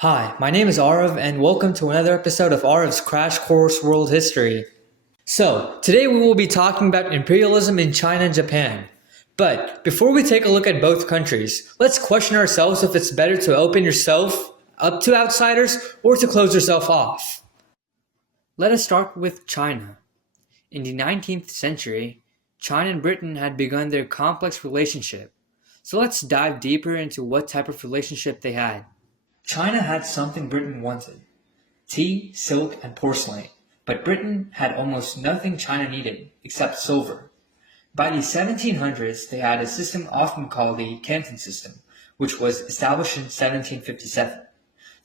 Hi, my name is Arav, and welcome to another episode of Arav's Crash Course World History. So, today we will be talking about imperialism in China and Japan. But before we take a look at both countries, let's question ourselves if it's better to open yourself up to outsiders or to close yourself off. Let us start with China. In the 19th century, China and Britain had begun their complex relationship. So let's dive deeper into what type of relationship they had. China had something Britain wanted: tea, silk, and porcelain. But Britain had almost nothing China needed, except silver. By the 1700s, they had a system often called the Canton System, which was established in 1757.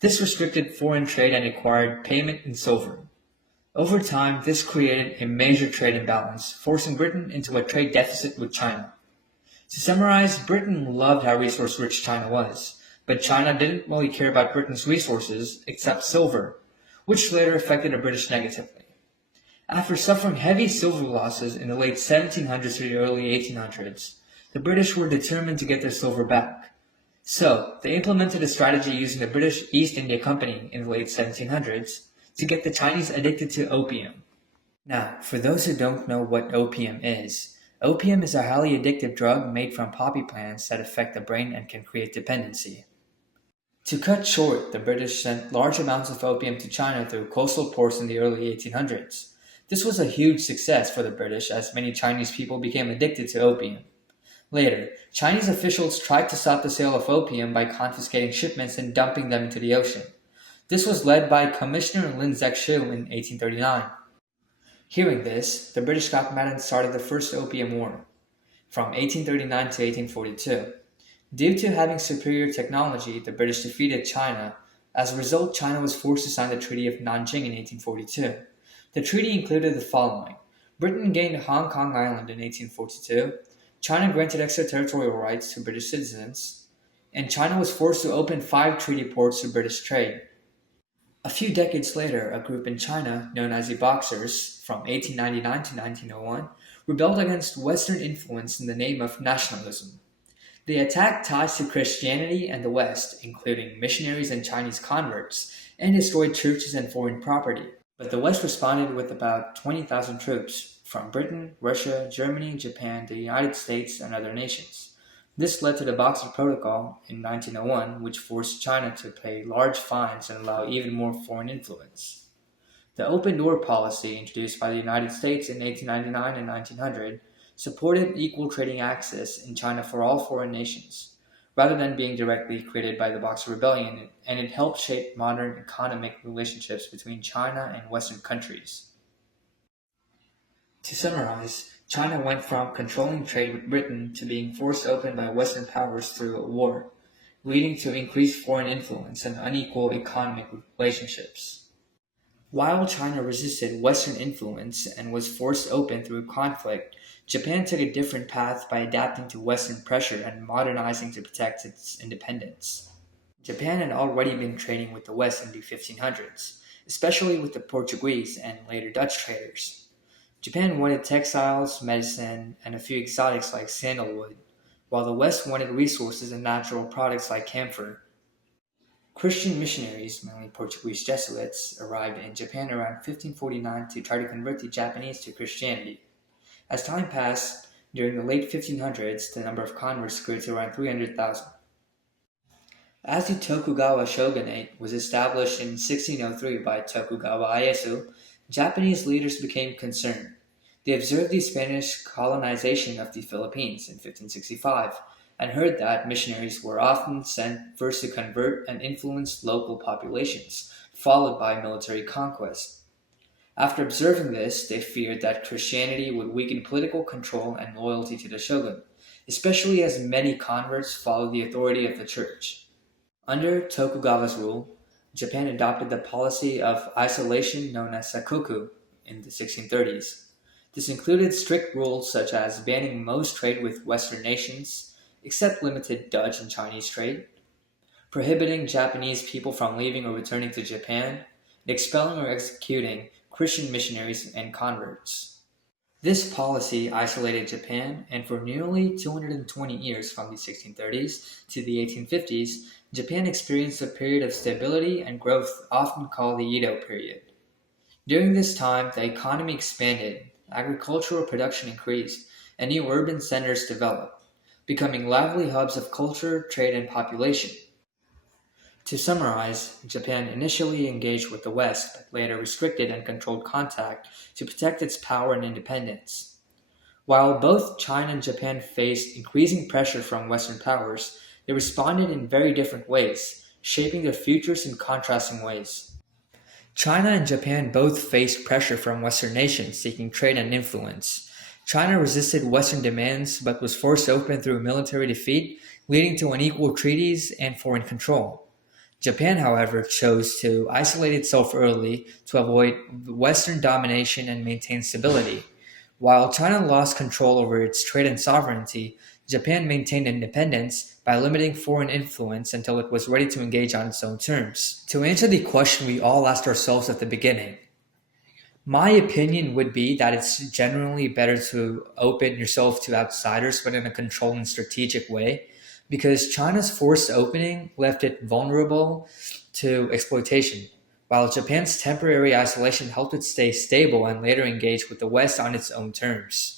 This restricted foreign trade and required payment in silver. Over time, this created a major trade imbalance, forcing Britain into a trade deficit with China. To summarize, Britain loved how resource-rich China was, but China didn't really care about Britain's resources except silver, which later affected the British negatively. After suffering heavy silver losses in the late 1700s to the early 1800s, the British were determined to get their silver back. So, they implemented a strategy using the British East India Company in the late 1700s to get the Chinese addicted to opium. Now, for those who don't know what opium is a highly addictive drug made from poppy plants that affect the brain and can create dependency. To cut short, the British sent large amounts of opium to China through coastal ports in the early 1800s. This was a huge success for the British as many Chinese people became addicted to opium. Later, Chinese officials tried to stop the sale of opium by confiscating shipments and dumping them into the ocean. This was led by Commissioner Lin Zexu in 1839. Hearing this, the British got mad and started the First Opium War, from 1839 to 1842. Due to having superior technology, the British defeated China. As a result, China was forced to sign the Treaty of Nanjing in 1842. The treaty included the following: Britain gained Hong Kong Island in 1842, China granted extraterritorial rights to British citizens, and China was forced to open 5 treaty ports to British trade. A few decades later, a group in China, known as the Boxers, from 1899 to 1901, rebelled against Western influence in the name of nationalism. They attacked ties to Christianity and the West, including missionaries and Chinese converts, and destroyed churches and foreign property. But the West responded with about 20,000 troops from Britain, Russia, Germany, Japan, the United States, and other nations. This led to the Boxer Protocol in 1901, which forced China to pay large fines and allow even more foreign influence. The open door policy, introduced by the United States in 1899 and 1900, supported equal trading access in China for all foreign nations, rather than being directly created by the Boxer Rebellion, and it helped shape modern economic relationships between China and Western countries. To summarize, China went from controlling trade with Britain to being forced open by Western powers through a war, leading to increased foreign influence and unequal economic relationships. While China resisted Western influence and was forced open through conflict, Japan took a different path by adapting to Western pressure and modernizing to protect its independence. Japan had already been trading with the West in the 1500s, especially with the Portuguese and later Dutch traders. Japan wanted textiles, medicine, and a few exotics like sandalwood, while the West wanted resources and natural products like camphor. Christian missionaries, mainly Portuguese Jesuits, arrived in Japan around 1549 to try to convert the Japanese to Christianity. As time passed, during the late 1500s, the number of converts grew to around 300,000. As the Tokugawa shogunate was established in 1603 by Tokugawa Ieyasu, Japanese leaders became concerned. They observed the Spanish colonization of the Philippines in 1565 and heard that missionaries were often sent first to convert and influence local populations, followed by military conquest. After observing this, they feared that Christianity would weaken political control and loyalty to the shogun, especially as many converts followed the authority of the church. Under Tokugawa's rule, Japan adopted the policy of isolation known as sakoku in the 1630s. This included strict rules such as banning most trade with Western nations, except limited Dutch and Chinese trade, prohibiting Japanese people from leaving or returning to Japan, and expelling or executing Christian missionaries and converts. This policy isolated Japan, and for nearly 220 years from the 1630s to the 1850s, Japan experienced a period of stability and growth often called the Edo period. During this time, the economy expanded, agricultural production increased, and new urban centers developed, becoming lively hubs of culture, trade, and population. To summarize, Japan initially engaged with the West, but later restricted and controlled contact to protect its power and independence. While both China and Japan faced increasing pressure from Western powers, they responded in very different ways, shaping their futures in contrasting ways. China and Japan both faced pressure from Western nations seeking trade and influence. China resisted Western demands but was forced open through military defeat, leading to unequal treaties and foreign control. Japan, however, chose to isolate itself early to avoid Western domination and maintain stability. While China lost control over its trade and sovereignty, Japan maintained independence by limiting foreign influence until it was ready to engage on its own terms. To answer the question we all asked ourselves at the beginning, my opinion would be that it's generally better to open yourself to outsiders, but in a controlled and strategic way, because China's forced opening left it vulnerable to exploitation, while Japan's temporary isolation helped it stay stable and later engage with the West on its own terms.